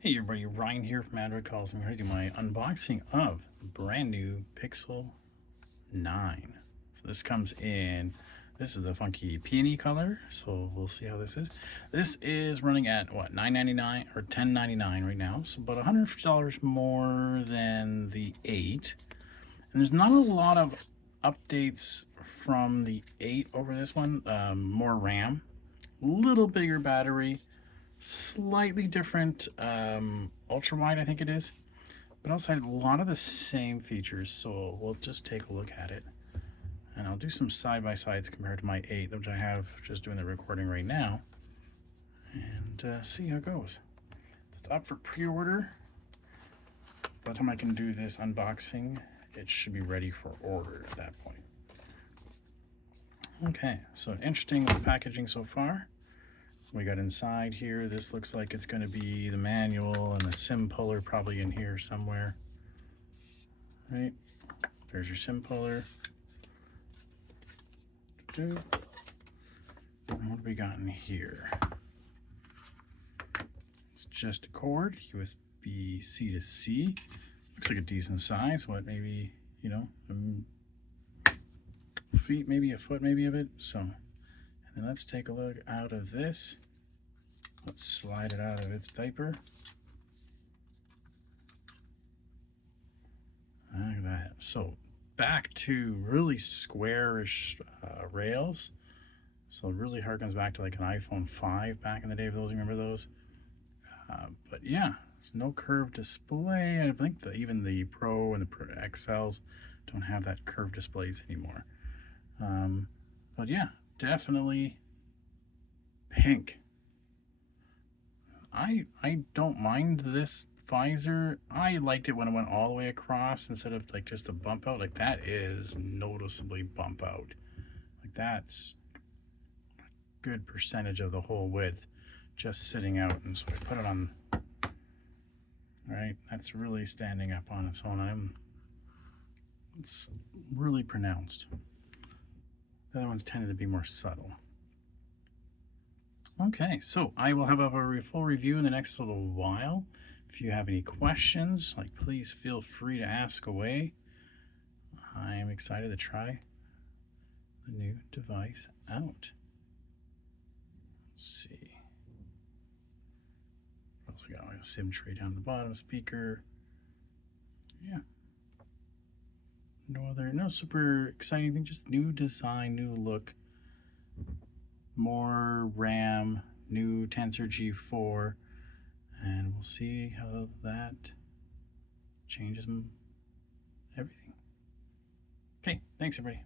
Hey everybody, Ryan here from Android Calls. I'm here to do my unboxing of the brand new Pixel 9. So this comes in, this is the funky peony color, so we'll see how this is. This is running at what, $9.99 or $10.99 right now, so about $150 more than the 8. And there's not a lot of updates from the 8 over this one. More RAM, little bigger battery, slightly different ultra wide, I think it is, but also had a lot of the same features. So we'll just take a look at it, and I'll do some side-by-sides compared to my 8, which I have just doing the recording right now, and see how it goes. It's up for pre-order. By the time I can do this unboxing, it should be ready for order at that point. Okay, so interesting packaging so far. We got inside here, this looks like it's going to be the manual and the SIM puller probably in here somewhere. Right, there's your SIM puller. And what have we got in here? It's just a cord, USB-C to C. Looks like a decent size, what, maybe, you know, feet, maybe a foot maybe of it. So, and then let's take a look out of this. Let's slide it out of its diaper. Look at that. So back to really squarish rails. So it really harkens back to like an iPhone 5 back in the day, if those remember those. But yeah, there's no curved display. I think even the Pro and the Pro XLs don't have that curved displays anymore. But yeah, definitely pink. I don't mind this visor. I liked it when it went all the way across instead of like just a bump out. Like that is noticeably bump out. Like that's a good percentage of the whole width just sitting out. And so I put it on, right? That's really standing up on its own. It's really pronounced. The other ones tended to be more subtle. Okay, so I will have a full review in the next little while. If you have any questions, like, please feel free to ask away. I am excited to try the new device out. Let's see. What else we got? Like a SIM tray down the bottom, speaker. Yeah. No super exciting thing, just new design, new look. More RAM, new Tensor G4, and we'll see how that changes everything. Okay, thanks everybody.